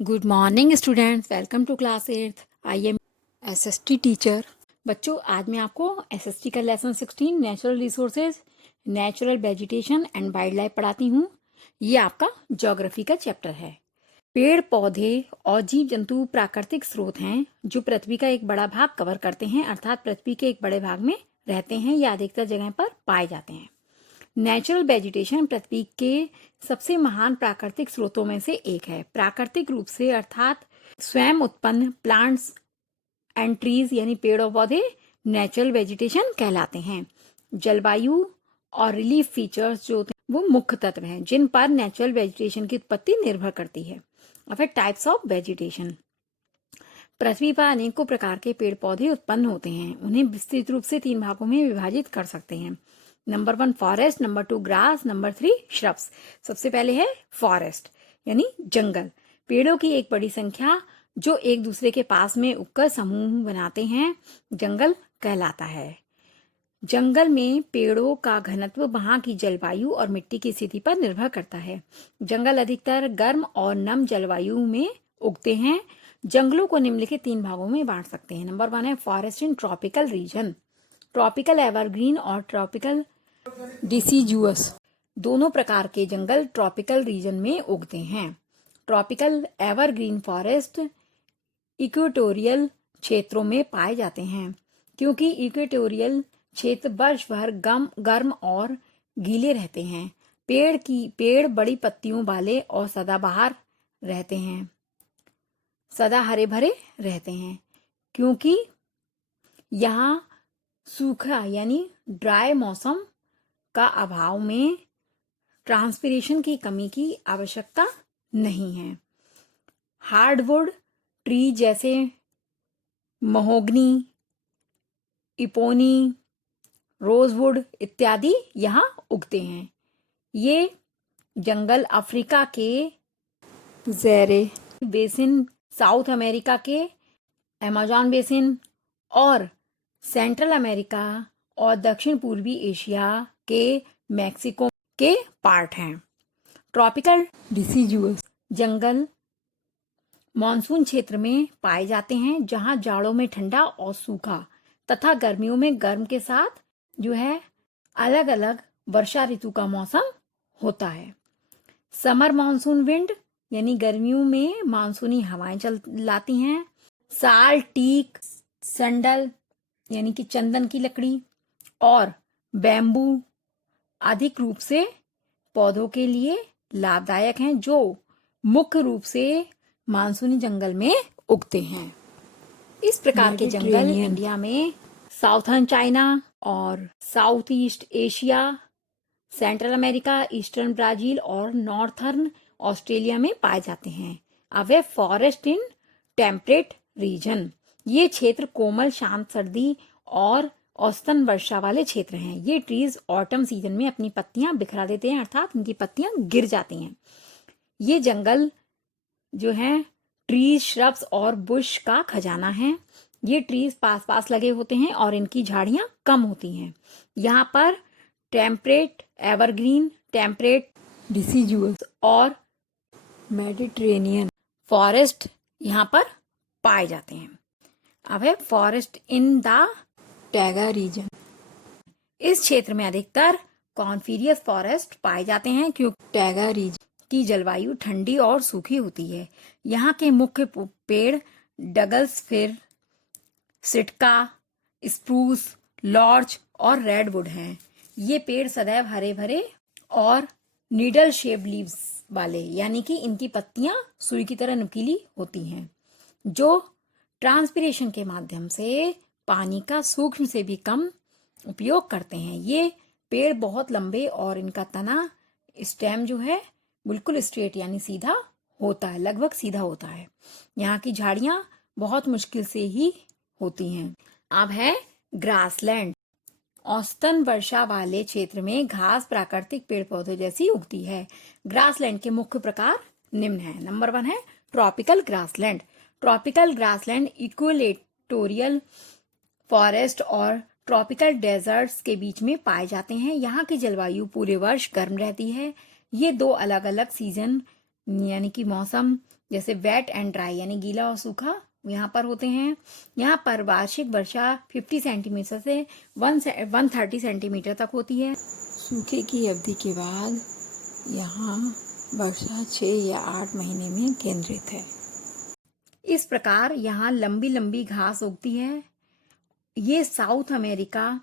Good morning students, welcome to class 8th। I am SST teacher. बच्चों, आज मैं आपको एसएसटी का lesson 16 natural resources, natural vegetation and wildlife पढ़ाती हूँ। ये आपका ज्योग्राफी का चैप्टर है। पेड़ पौधे और जीव जंतु प्राकृतिक स्रोत हैं जो पृथ्वी का एक बड़ा भाग कवर करते हैं, अर्थात पृथ्वी के एक बड़े भाग में रहते हैं या अधिकतर जगह पर पाए जाते हैं। नेचुरल वेजिटेशन पृथ्वी के सबसे महान प्राकृतिक स्रोतों में से एक है। प्राकृतिक रूप से अर्थात स्वयं उत्पन्न प्लांट्स एंड ट्रीज यानी पेड़ और पौधे नेचुरल वेजिटेशन कहलाते हैं। जलवायु और रिलीफ फीचर्स जो वो मुख्य तत्व हैं जिन पर नेचुरल वेजिटेशन की उत्पत्ति निर्भर करती है। और फिर टाइप्स ऑफ वेजिटेशन। पृथ्वी पर अनेकों प्रकार के पेड़ पौधे उत्पन्न होते हैं। उन्हें विस्तृत रूप से 3 भागों में विभाजित कर सकते हैं। Number 1 forest, number 2 grass, number 3 shrubs. सबसे पहले है फॉरेस्ट यानी जंगल। पेड़ों की एक बड़ी संख्या जो एक दूसरे के पास में उगकर समूह बनाते हैं जंगल कहलाता है। जंगल में पेड़ों का घनत्व वहां की जलवायु और मिट्टी की स्थिति पर निर्भर करता है। जंगल अधिकतर गर्म और नम जलवायु में उगते हैं। जंगलों को निम्नलिखित 3 भागों में बांट सकते हैं। नंबर 1 है forest in tropical region. Tropical evergreen और ट्रॉपिकल डिसीजुअस दोनों प्रकार के जंगल ट्रॉपिकल रीजन में उगते हैं। ट्रॉपिकल एवरग्रीन फॉरेस्ट इक्वेटोरियल क्षेत्रों में पाए जाते हैं क्योंकि इक्वेटोरियल क्षेत्र वर्ष भर गर्म और गीले रहते हैं। पेड़ बड़ी पत्तियों वाले और सदाबहार रहते हैं, सदा हरे भरे रहते हैं क्योंकि यहाँ सूखा यानी ड्राई मौसम का अभाव में ट्रांसपिरेशन की कमी की आवश्यकता नहीं है। हार्डवुड ट्री जैसे महोगनी, इपोनी, रोजवुड इत्यादि यहाँ उगते हैं। ये जंगल अफ्रीका के ज़ेरे बेसिन, साउथ अमेरिका के अमेज़न बेसिन और सेंट्रल अमेरिका और दक्षिण पूर्वी एशिया के मैक्सिको के पार्ट हैं। ट्रॉपिकल डिसीजुअस जंगल मॉनसून क्षेत्र में पाए जाते हैं जहां जाड़ों में ठंडा और सूखा तथा गर्मियों में गर्म के साथ जो है अलग अलग वर्षा ऋतु का मौसम होता है। समर मॉनसून विंड यानी गर्मियों में मानसूनी हवाएं लाती हैं। साल, टीक, संडल यानी कि चंदन की लकड़ी और बैम्बू अधिक रूप से पौधों के लिए लाभदायक हैं जो मुख्य रूप से मानसूनी जंगल में उगते हैं। इस प्रकार के जंगल इंडिया में साउथर्न चाइना और south east Asia, central America, eastern Brazil और नॉर्थर्न ऑस्ट्रेलिया में पाए जाते हैं। अब है फॉरेस्ट इन टेम्परेट रीजन। ये क्षेत्र कोमल शांत सर्दी और औसतन वर्षा वाले क्षेत्र हैं। ये ट्रीज ऑटम सीजन में अपनी पत्तियां बिखरा देते हैं, अर्थात उनकी पत्तियां गिर जाती हैं। ये जंगल जो है ट्रीज, श्रब्स और बुश का खजाना है। ये ट्रीज पास पास लगे होते हैं और इनकी झाड़ियां कम होती हैं। यहाँ पर टेम्परेट एवरग्रीन, टेम्परेट डिसीजुअस और मेडिटेरेनियन फॉरेस्ट यहाँ पर पाए जाते हैं। अब है forest in the taiga region. इस क्षेत्र में अधिकतर कॉन्फिरियस फॉरेस्ट पाए जाते हैं क्योंकि टैगा रीजन की जलवायु ठंडी और सूखी होती है। यहाँ के मुख्य पेड़ डगल्स फिर, सिटका, स्प्रूस, लॉर्च और रेडवुड हैं। ये पेड़ सदैव हरे भरे और नीडल शेप्ड लीव्स वाले यानी कि इनकी पत्तियां सुई की तरह नुकीली होती हैं जो ट्रांसपिरेशन के माध्यम से पानी का सूक्ष्म से भी कम उपयोग करते हैं। ये पेड़ बहुत लंबे और इनका तना स्टेम जो है बिल्कुल स्ट्रेट यानी सीधा होता है, लगभग सीधा होता है। यहाँ की झाड़ियां बहुत मुश्किल से ही होती हैं। अब है ग्रासलैंड। औसतन वर्षा वाले क्षेत्र में घास प्राकृतिक पेड़ पौधों जैसी उगती है। ग्रासलैंड के मुख्य प्रकार निम्न है। नंबर 1 है tropical grassland. Tropical grassland equatorial forest और ट्रॉपिकल डेजर्ट्स के बीच में पाए जाते हैं। यहाँ की जलवायु पूरे वर्ष गर्म रहती है। ये 2 अलग अलग सीजन यानी कि मौसम जैसे वेट एंड ड्राई यानी गीला और सूखा यहाँ पर होते हैं। यहाँ पर वार्षिक वर्षा 50 सेंटीमीटर से 130 सेंटीमीटर तक होती है। सूखे की अवधि के बाद यहाँ वर्षा 6 या 8 महीने में केंद्रित है। इस प्रकार यहाँ लंबी लंबी घास उगती है। ये south America,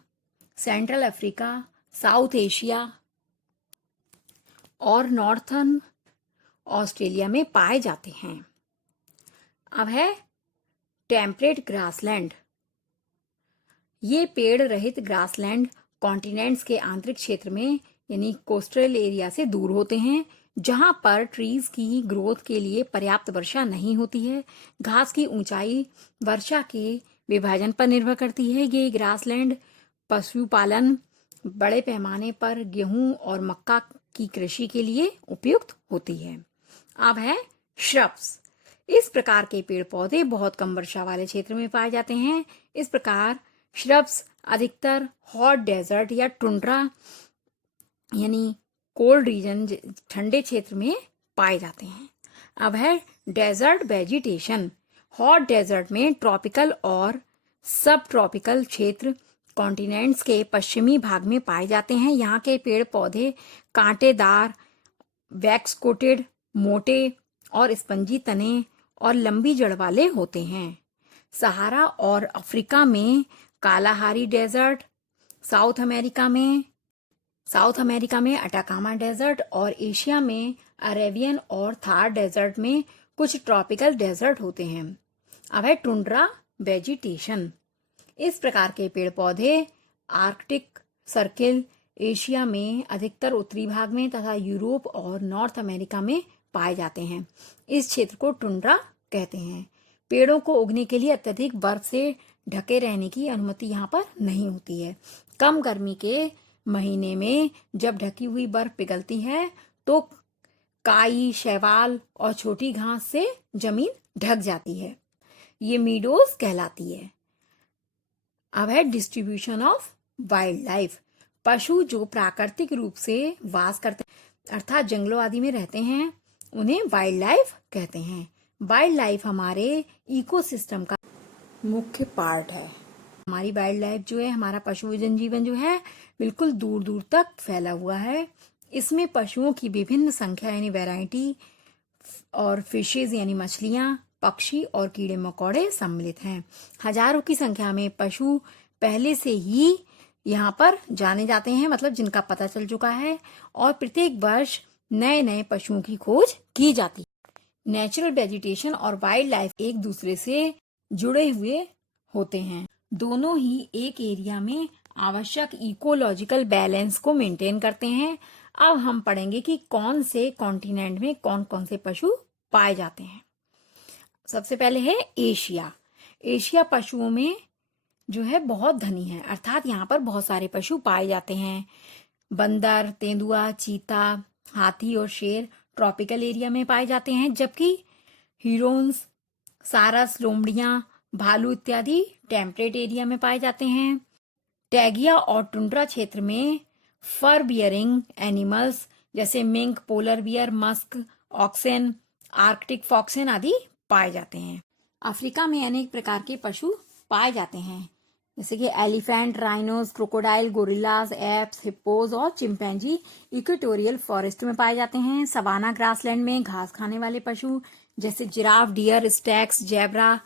central Africa, south Asia और नॉर्थर्न ऑस्ट्रेलिया में पाए जाते हैं। अब है टेम्परेट ग्रासलैंड। ये पेड़ रहित ग्रासलैंड कॉन्टिनेंट्स के आंतरिक क्षेत्र में यानी कोस्टल एरिया से दूर होते हैं, जहां पर ट्रीज की ग्रोथ के लिए पर्याप्त वर्षा नहीं होती है। घास की ऊंचाई वर्षा के विभाजन पर निर्भर करती है। ये ग्रासलैंड पशुपालन, बड़े पैमाने पर गेहूं और मक्का की कृषि के लिए उपयुक्त होती है। अब है श्रब्स। इस प्रकार के पेड़ पौधे बहुत कम वर्षा वाले क्षेत्र में पाए जाते हैं। इस प्रकार श्रब्स अधिकतर हॉट डेजर्ट या टुंड्रा यानी कोल्ड रीजन, ठंडे क्षेत्र में पाए जाते हैं। अब है डेजर्ट वेजिटेशन। हॉट डेजर्ट में ट्रॉपिकल और सब ट्रॉपिकल क्षेत्र कॉन्टिनेंट्स के पश्चिमी भाग में पाए जाते हैं। यहाँ के पेड़ पौधे कांटेदार, वैक्स कोटेड, मोटे और स्पंजी तने और लंबी जड़ वाले होते हैं। सहारा और अफ्रीका में कालाहारी डेजर्ट, साउथ अमेरिका में अटाकामा डेजर्ट और एशिया में अरेबियन और थार डेजर्ट में कुछ ट्रॉपिकल डेजर्ट होते हैं। अब है टुंड्रा वेजिटेशन। इस प्रकार के पेड़ पौधे आर्कटिक सर्किल, एशिया में अधिकतर उत्तरी भाग में तथा यूरोप और नॉर्थ अमेरिका में पाए जाते हैं। इस क्षेत्र को टुंड्रा कहते हैं। पेड़ों को उगने के लिए अत्यधिक बर्फ से ढके रहने की अनुमति यहाँ पर नहीं होती है। कम गर्मी के महीने में जब ढकी हुई बर्फ पिघलती है तो काई, शैवाल और छोटी घास से जमीन ढक जाती है। ये मीडोज कहलाती है। अब है डिस्ट्रीब्यूशन ऑफ वाइल्ड लाइफ। पशु जो प्राकृतिक रूप से वास करते अर्थात जंगलों आदि में रहते हैं, उन्हें वाइल्ड लाइफ कहते हैं। वाइल्ड लाइफ हमारे इकोसिस्टम का मुख्य पार्ट है। हमारी वाइल्ड लाइफ जो है, हमारा पशु जनजीवन जो है, बिल्कुल दूर दूर तक फैला हुआ है। इसमें पशुओं की विभिन्न संख्या यानी वैरायटी और फिशेज यानी मछलियां, पक्षी और कीड़े मकोड़े सम्मिलित हैं। हजारों की संख्या में पशु पहले से ही यहाँ पर जाने जाते हैं, मतलब जिनका पता चल चुका है, और प्रत्येक वर्ष नए नए पशुओं की खोज की जाती है। नेचुरल वेजिटेशन और वाइल्ड लाइफ एक दूसरे से जुड़े हुए होते हैं। दोनों ही एक एरिया में आवश्यक इकोलॉजिकल बैलेंस को मेंटेन करते हैं। अब हम पढ़ेंगे कि कौन से कॉन्टिनेंट में कौन कौन से पशु पाए जाते हैं। सबसे पहले है एशिया। एशिया पशुओं में जो है बहुत धनी है, अर्थात यहाँ पर बहुत सारे पशु पाए जाते हैं। बंदर, तेंदुआ, चीता, हाथी और शेर ट्रॉपिकल एरिया में पाए जाते हैं, जबकि हिरोन्स, सारस, लोमड़ियां, भालू इत्यादि टेम्परेट एरिया में पाए जाते हैं। टैगिया और टुंड्रा क्षेत्र में फर बियरिंग एनिमल्स जैसे mink, polar bear, musk, oxen, arctic foxes आदि पाए जाते हैं। अफ्रीका में अनेक प्रकार के पशु पाए जाते हैं, जैसे कि elephant, rhinos, crocodile, gorillas, apps, hippos और चिंपैंजी इक्वेटोरियल फॉरेस्ट में पाए जाते हैं। सवाना ग्रासलैंड में घास खाने वाले पशु जैसे जिराफ, डियर, स्टैक्स, जेब्रा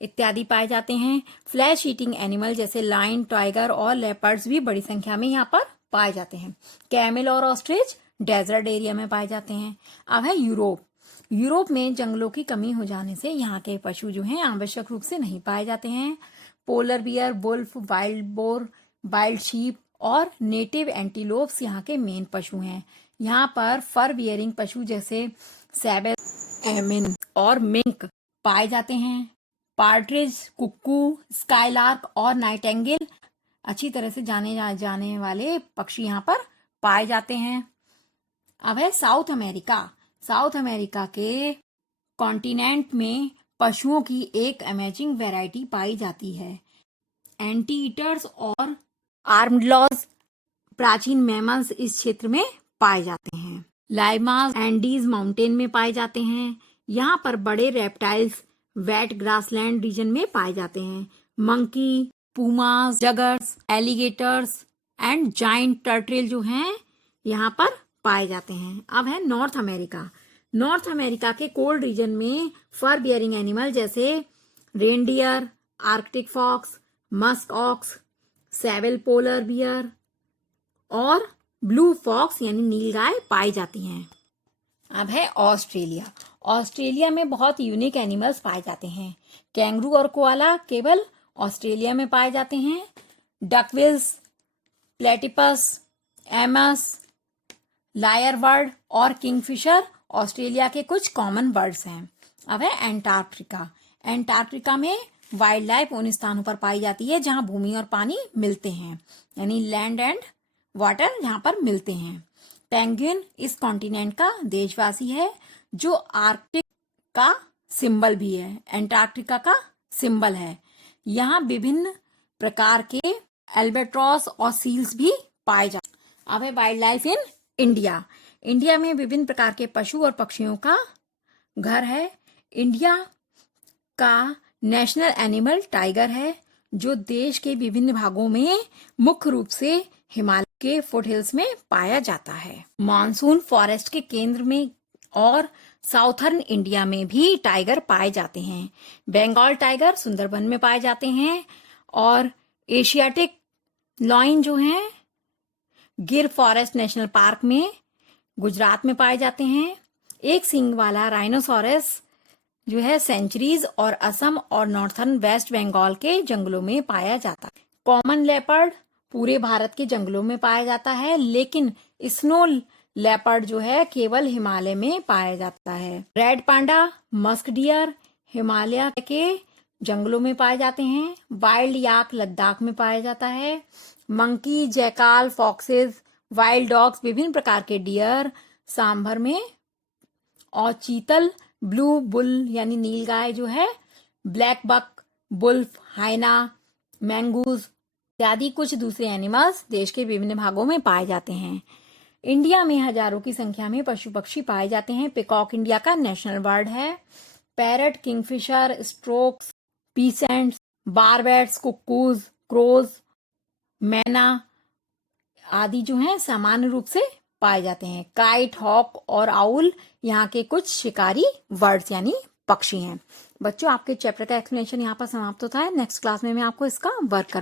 इत्यादि पाए जाते हैं। फ्लैश ईटिंग एनिमल जैसे लायन, टाइगर और लेपर्ड्स भी बड़ी संख्या में यहाँ पर पाए जाते हैं। कैमल और ऑस्ट्रिच डेजर्ट एरिया में पाए जाते हैं। अब है यूरोप। यूरोप में जंगलों की कमी हो जाने से यहाँ के पशु जो हैं आवश्यक रूप से नहीं पाए जाते हैं। Polar bear, wolf, wild boar, wild sheep और नेटिव एंटीलोप्स यहाँ के मेन पशु हैं। यहाँ पर फर बियरिंग पशु जैसे सैबेस, एमिन और मिंक पाए जाते हैं। पार्ट्रिज, कुक्कू, स्काईलार्क और नाइटेंगेल अच्छी तरह से जाने वाले पक्षी यहाँ पर पाए जाते हैं। अब है साउथ अमेरिका। साउथ अमेरिका के कॉन्टिनेंट में पशुओं की एक अमेजिंग वैरायटी पाई जाती है। एंटी ईटर्स और आर्मड्लॉज प्राचीन मैमल्स इस क्षेत्र में पाए जाते हैं। लाइमास एंडीज माउंटेन में पाए जाते हैं। यहाँ पर बड़े रेप्टाइल्स वेट ग्रासलैंड रीजन में पाए जाते हैं। Monkey, pumas, jaguars, alligators and giant turtle जो हैं यहाँ पर पाए जाते हैं। अब है नॉर्थ अमेरिका। नॉर्थ अमेरिका के कोल्ड रीजन में फर बियरिंग एनिमल जैसे reindeer, arctic fox, musk ox, sable polar bear और ब्लू फॉक्स यानी नीलगाय पाई जाती हैं। अब है ऑस्ट्रेलिया। ऑस्ट्रेलिया में बहुत यूनिक एनिमल्स पाए जाते हैं। कैंगरू और कोआला केवल ऑस्ट्रेलिया में पाए जाते हैं। डकविल्स, प्लेटिपस, एमस, लायर बर्ड और किंगफिशर ऑस्ट्रेलिया के कुछ कॉमन बर्ड्स हैं। अब है एंटार्क्टिका। एंटार्क्टिका में वाइल्ड लाइफ उन स्थानों पर पाई जाती है जहां भूमि और पानी मिलते हैं, यानी लैंड एंड वाटर जहां पर मिलते हैं। पेंगुइन इस कॉन्टिनेंट का देशवासी है जो आर्कटिक का सिंबल भी है, एंटार्क्टिका का सिंबल है। यहाँ विभिन्न प्रकार के एल्बाट्रॉस और सील्स भी पाए जाते हैं। अब है wild life in India. India में विभिन्न प्रकार के पशु और पक्षियों का घर है। इंडिया का नेशनल एनिमल टाइगर है जो देश के विभिन्न भागों में मुख्य रूप से हिमालय के फुटहिल्स में पाया जाता है। मानसून फॉरेस्ट के केंद्र में और साउथर्न इंडिया में भी टाइगर पाए जाते हैं। बंगाल टाइगर सुंदरबन में पाए जाते हैं और एशियाटिक लॉइन जो हैं गिर फॉरेस्ट नेशनल पार्क में गुजरात में पाए जाते हैं। एक सींग वाला राइनोसोरस जो है सेंचुरीज और असम और नॉर्थर्न वेस्ट बंगाल के जंगलों में पाया जाता है। कॉमन लेपर्ड पूरे भारत के जंगलों में पाया जाता है, लेकिन स्नो लेपर्ड जो है केवल हिमालय में पाया जाता है। Red panda, musk deer Himalaya के जंगलों में पाए जाते हैं। वाइल्ड याक लद्दाख में पाया जाता है। Monkey, jackal, foxes, wild dogs, विभिन्न प्रकार के डियर सांभर में और चीतल, ब्लू बुल यानी नीलगाय जो है, ब्लैक बक, बुल्फ, हाइना, मैंगूज इत्यादि कुछ दूसरे एनिमल्स देश के विभिन्न भागों में पाए जाते हैं। इंडिया में हजारों की संख्या में पशु पक्षी पाए जाते हैं। पिकॉक इंडिया का नेशनल बर्ड है। Parrot, kingfisher, storks, pheasants, barbets, cuckoos, crows, myna आदि जो हैं सामान्य रूप से पाए जाते हैं। काइट, हॉक और आउल यहाँ के कुछ शिकारी बर्ड्स यानी पक्षी हैं। बच्चों, आपके चैप्टर का एक्सप्लेनेशन यहाँ पर समाप्त होता है। नेक्स्ट क्लास में मैं आपको इसका वर्क